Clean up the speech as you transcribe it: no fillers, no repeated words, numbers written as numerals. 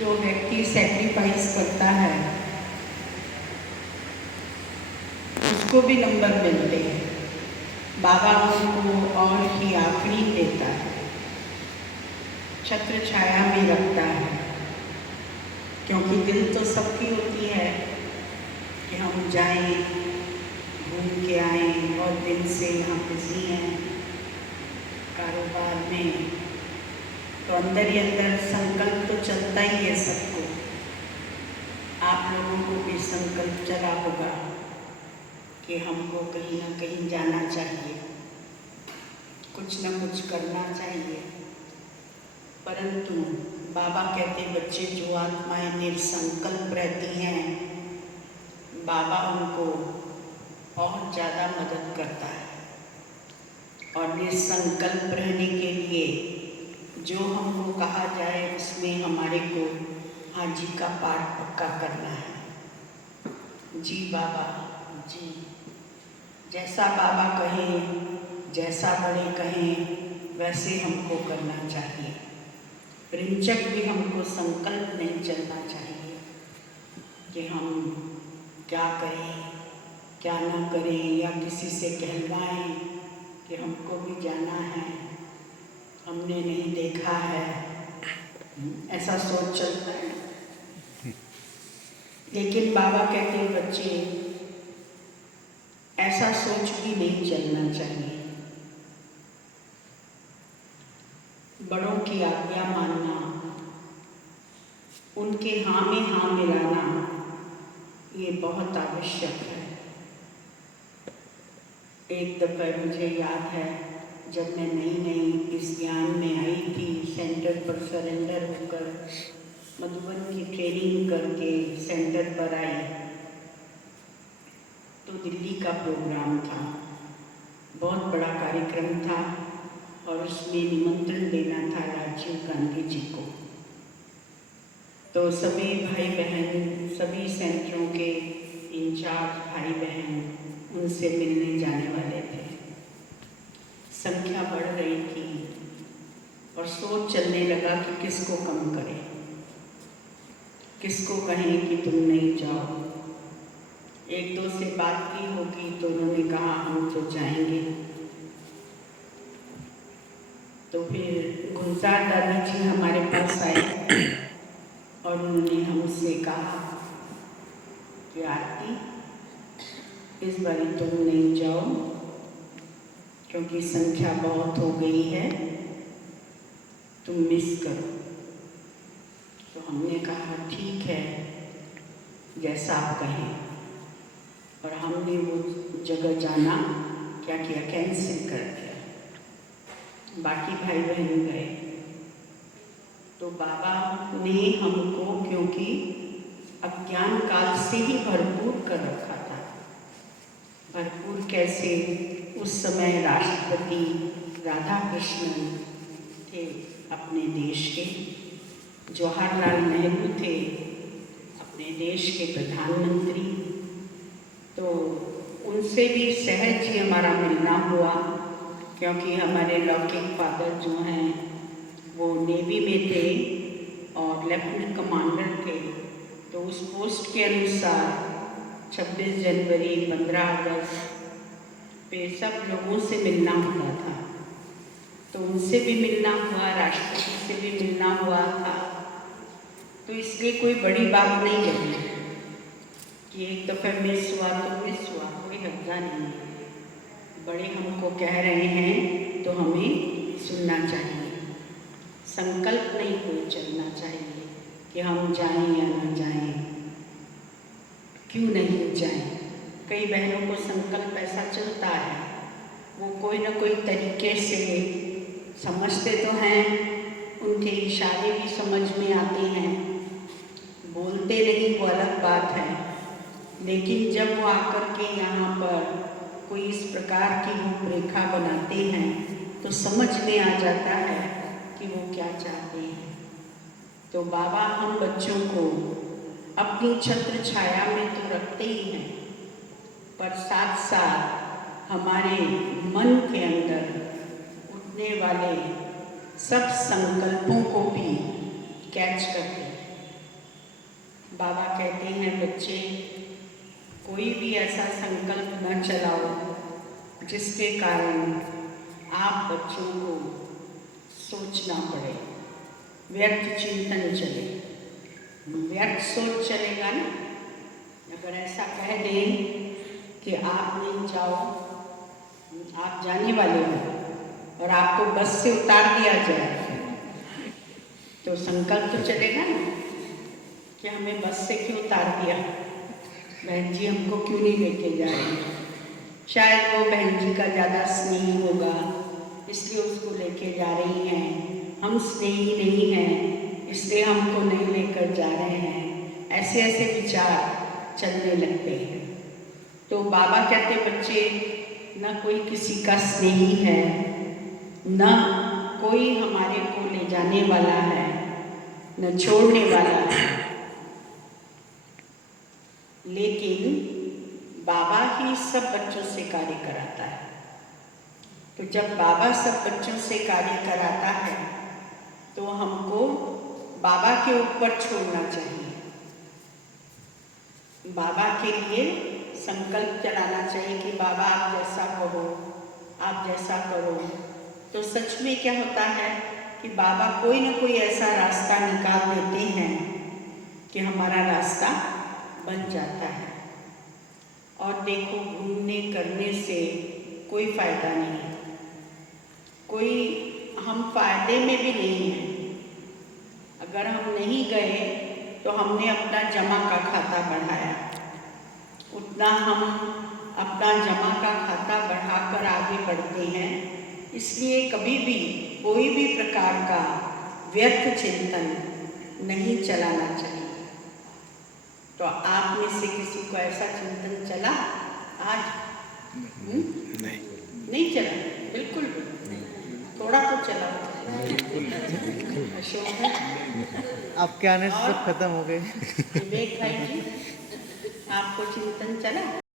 जो व्यक्ति सेक्रीफाइस करता है उसको भी नंबर मिलते हैं। बाबा उनको और ही आखिरी देता है, छत्र छाया में रखता है, क्योंकि दिल तो सबकी होती है कि हम जाएं, घूम के आएं, और दिन से यहाँ बिजी हैं कारोबार में, तो अंदर ही अंदर संकल्प तो चलता ही है सबको। आप लोगों को भी संकल्प चला होगा कि हमको कहीं ना कहीं जाना चाहिए, कुछ ना कुछ करना चाहिए। परंतु बाबा कहते बच्चे जो आत्माएं निसंकल्प रहती हैं, बाबा उनको और ज़्यादा मदद करता है। और निसंकल्प रहने के लिए जो हमको कहा जाए उसमें हमारे को हाजी का पाठ पक्का करना है। जी बाबा जी, जैसा बाबा कहें, जैसा बड़े कहें, वैसे हमको करना चाहिए। रिंचक भी हमको संकल्प नहीं चलना चाहिए कि हम क्या करें क्या ना करें, या किसी से कहलवाएं कि हमको भी जाना है, हमने नहीं देखा है, ऐसा सोच चलता है। लेकिन बाबा कहते हैं बच्चे ऐसा सोच भी नहीं चलना चाहिए। बड़ों की आज्ञा मानना, उनके हाँ में हाँ मिलाना, ये बहुत आवश्यक है। एक दफ़ा मुझे याद है, जब मैं नई नई इस ज्ञान में आई थी, सेंटर पर सरेंडर होकर मधुबन की ट्रेनिंग करके सेंटर पर आई, तो दिल्ली का प्रोग्राम था, बहुत बड़ा कार्यक्रम था, और उसमें निमंत्रण देना था राजीव गांधी जी को। तो सभी भाई बहन, सभी सेंटरों के इंचार्ज भाई बहन उनसे मिलने जाने वाले थे। संख्या बढ़ रही थी और सोच चलने लगा कि किसको कम करें, किसको कहें कि तुम नहीं जाओ। एक दो से बात की होगी तो उन्होंने कहा हम तो जाएंगे। तो फिर गुलजार दादी जी हमारे पास आए और उन्होंने हमसे कहा कि आरती, इस बारी तुम नहीं जाओ क्योंकि संख्या बहुत हो गई है, तुम मिस करो। तो हमने कहा ठीक है, जैसा आप कहें। और हमने वो जगह जाना क्या किया, कैंसिल कर दिया। बाकी भाई बहन गए। तो बाबा ने हमको, क्योंकि अज्ञान काल से ही भरपूर कर रखा था। भरपूर कैसे? उस समय राष्ट्रपति राधा कृष्णन थे अपने देश के, जवाहरलाल नेहरू थे अपने देश के प्रधानमंत्री। तो उनसे भी सहज ही हमारा मिलना हुआ, क्योंकि हमारे लौकिक फादर जो हैं वो नेवी में थे और लेफ्टिनेंट कमांडर थे। तो उस पोस्ट के अनुसार 26 जनवरी 15 अगस्त पे सब लोगों से मिलना हुआ था। तो उनसे भी मिलना हुआ, राष्ट्रपति से भी मिलना हुआ था। तो इसलिए कोई बड़ी बात नहीं लगी कि एक दफ़े मिस हुआ तो मिस हुआ, कोई हर्जा नहीं है। बड़े हमको कह रहे हैं तो हमें सुनना चाहिए। संकल्प नहीं कोई चलना चाहिए कि हम जाएं या ना जाएं, क्यों नहीं जाएं। कई बहनों को संकल्प ऐसा चलता है, वो कोई ना कोई तरीके से समझते तो हैं, उनके इशारे भी समझ में आते हैं, बोलते नहीं वो अलग बात है, लेकिन जब वो आकर के यहाँ पर कोई इस प्रकार की रूपरेखा बनाते हैं तो समझ में आ जाता है कि वो क्या चाहते हैं। तो बाबा हम बच्चों को अपनी छत्र छाया में तो रखते ही हैं, पर साथ साथ हमारे मन के अंदर उठने वाले सब संकल्पों को भी कैच करते हैं। बाबा कहते हैं बच्चे, कोई भी ऐसा संकल्प न चलाओ जिसके कारण आप बच्चों को सोचना पड़े, व्यर्थ चिंतन चले। व्यर्थ सोच चलेगा ना। अगर ऐसा कह दें कि आप नहीं जाओ, आप जाने वाले हो और आपको बस से उतार दिया जाए, तो संकल्प तो चलेगा ना कि हमें बस से क्यों उतार दिया, बहन जी हमको क्यों नहीं लेके जा रही। शायद वो बहन जी का ज़्यादा स्नेह होगा इसलिए उसको लेके जा रही हैं, हम स्नेही नहीं हैं इसलिए हमको नहीं लेकर जा रहे हैं। ऐसे ऐसे विचार चलने लगते हैं। तो बाबा कहते बच्चे, न कोई किसी का स्नेही है, न कोई हमारे को ले जाने वाला है, न छोड़ने वाला है, लेकिन बाबा ही सब बच्चों से कार्य कराता है। तो जब बाबा सब बच्चों से कार्य कराता है तो हमको बाबा के ऊपर छोड़ना चाहिए, बाबा के लिए संकल्प चलाना चाहिए कि बाबा आप जैसा कहो, आप जैसा करो। तो सच में क्या होता है कि बाबा कोई ना कोई ऐसा रास्ता निकाल देते हैं कि हमारा रास्ता बन जाता है। और देखो, घूमने करने से कोई फ़ायदा नहीं, कोई हम फ़ायदे में भी नहीं हैं। अगर हम नहीं गए तो हमने अपना जमा का खाता बढ़ाया, उतना हम अपना जमा का खाता बढ़ाकर आगे बढ़ते हैं। इसलिए कभी भी कोई भी प्रकार का व्यर्थ चिंतन नहीं चलाना चाहिए। तो आप में से किसी को ऐसा चिंतन चला आज? नहीं चला, बिल्कुल भी थोड़ा तो चला। अशोक आपके आने से सब खत्म हो गए। विवेक भाई जी, आपको चिंतन चला?